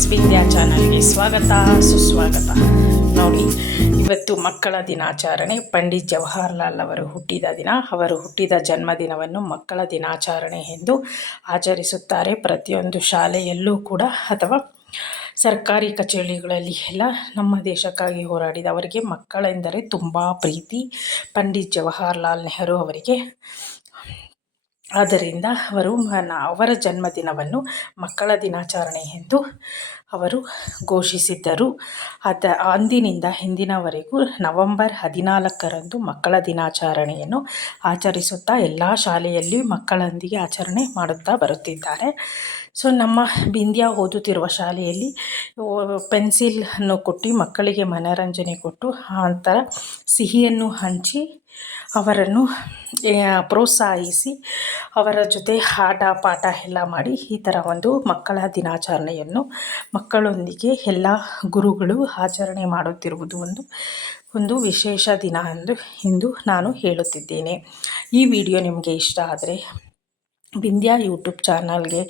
Friends, ವಿದ್ಯಾ ಚಾನಲ್ಗೆ ಸ್ವಾಗತ ಸುಸ್ವಾಗತ. ನೋಡಿ, ಇವತ್ತು ಮಕ್ಕಳ ದಿನಾಚರಣೆ. ಪಂಡಿತ್ ಜವಾಹರ್ಲಾಲ್ ಅವರು ಹುಟ್ಟಿದ ದಿನ. ಅವರು ಹುಟ್ಟಿದ ಜನ್ಮದಿನವನ್ನು ಮಕ್ಕಳ ದಿನಾಚರಣೆ ಎಂದು ಆಚರಿಸುತ್ತಾರೆ. ಪ್ರತಿಯೊಂದು ಶಾಲೆಯಲ್ಲೂ ಕೂಡ ಅಥವಾ ಸರ್ಕಾರಿ ಕಚೇರಿಗಳಲ್ಲಿ ಎಲ್ಲ ನಮ್ಮ ದೇಶಕ್ಕಾಗಿ ಹೋರಾಡಿದ ಅವರಿಗೆ ಮಕ್ಕಳೆಂದರೆ ತುಂಬ ಪ್ರೀತಿ. ಪಂಡಿತ್ ಜವಾಹರ್ಲಾಲ್ ನೆಹರು ಅವರಿಗೆ ಆದ್ದರಿಂದ ಅವರ ಜನ್ಮದಿನವನ್ನು ಮಕ್ಕಳ ದಿನಾಚರಣೆ ಎಂದು ಅವರು ಘೋಷಿಸಿದ್ದರು. ಅಂದಿನಿಂದ ಇಂದಿನವರೆಗೂ ನವೆಂಬರ್ 14ರಂದು ಮಕ್ಕಳ ದಿನಾಚರಣೆಯನ್ನು ಆಚರಿಸುತ್ತಾ ಎಲ್ಲ ಶಾಲೆಯಲ್ಲಿ ಮಕ್ಕಳೊಂದಿಗೆ ಆಚರಣೆ ಮಾಡುತ್ತಾ ಬರುತ್ತಿದ್ದಾರೆ. ಸೊ ನಮ್ಮ ಬಿಂದ್ಯಾ ಓದುತ್ತಿರುವ ಶಾಲೆಯಲ್ಲಿ ಪೆನ್ಸಿಲನ್ನು ಕೊಟ್ಟು ಮಕ್ಕಳಿಗೆ ಮನೋರಂಜನೆ ಕೊಟ್ಟು ನಂತರ ಸಿಹಿಯನ್ನು ಹಂಚಿ ಅವರನ್ನು ಪ್ರೋತ್ಸಾಹಿಸಿ ಅವರ ಜೊತೆ ಆಟ ಪಾಠ ಎಲ್ಲ ಮಾಡಿ ಈ ಥರ ಒಂದು ಮಕ್ಕಳ ದಿನಾಚರಣೆಯನ್ನು ಮಕ್ಕಳೊಂದಿಗೆ ಎಲ್ಲ ಗುರುಗಳು ಆಚರಣೆ ಮಾಡುತ್ತಿರುವುದು ಒಂದು ವಿಶೇಷ ದಿನ ಎಂದು ನಾನು ಹೇಳುತ್ತಿದ್ದೇನೆ. ಈ ವಿಡಿಯೋ ನಿಮಗೆ ಇಷ್ಟ ಆದರೆ ವಿಂದ್ಯಾ ಯೂಟ್ಯೂಬ್ ಚಾನಲ್ಗೆ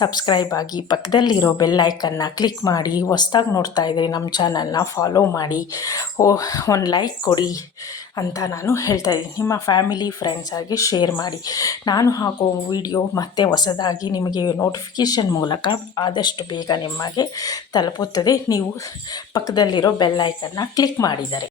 ಸಬ್ಸ್ಕ್ರೈಬ್ ಆಗಿ, ಪಕ್ಕದಲ್ಲಿರೋ ಬೆಲ್ ಐಕನ್ನ ಕ್ಲಿಕ್ ಮಾಡಿ, ಹೊಸ್ದಾಗಿ ನೋಡ್ತಾ ಇದ್ದರೆ ನಮ್ಮ ಚಾನಲ್ನ ಫಾಲೋ ಮಾಡಿ, ಒಂದು ಲೈಕ್ ಕೊಡಿ ಅಂತ ನಾನು ಹೇಳ್ತಾ ಇದ್ದೀನಿ. ನಿಮ್ಮ ಫ್ಯಾಮಿಲಿ ಫ್ರೆಂಡ್ಸ್ ಆಗಿ ಶೇರ್ ಮಾಡಿ. ನಾನು ಹಾಕೋ ವಿಡಿಯೋ ಮತ್ತೆ ಹೊಸದಾಗಿ ನಿಮಗೆ ನೋಟಿಫಿಕೇಷನ್ ಮೂಲಕ ಆದಷ್ಟು ಬೇಗ ನಿಮಗೆ ತಲುಪುತ್ತದೆ, ನೀವು ಪಕ್ಕದಲ್ಲಿರೋ ಬೆಲ್ ಐಕನ್ನ ಕ್ಲಿಕ್ ಮಾಡಿದರೆ.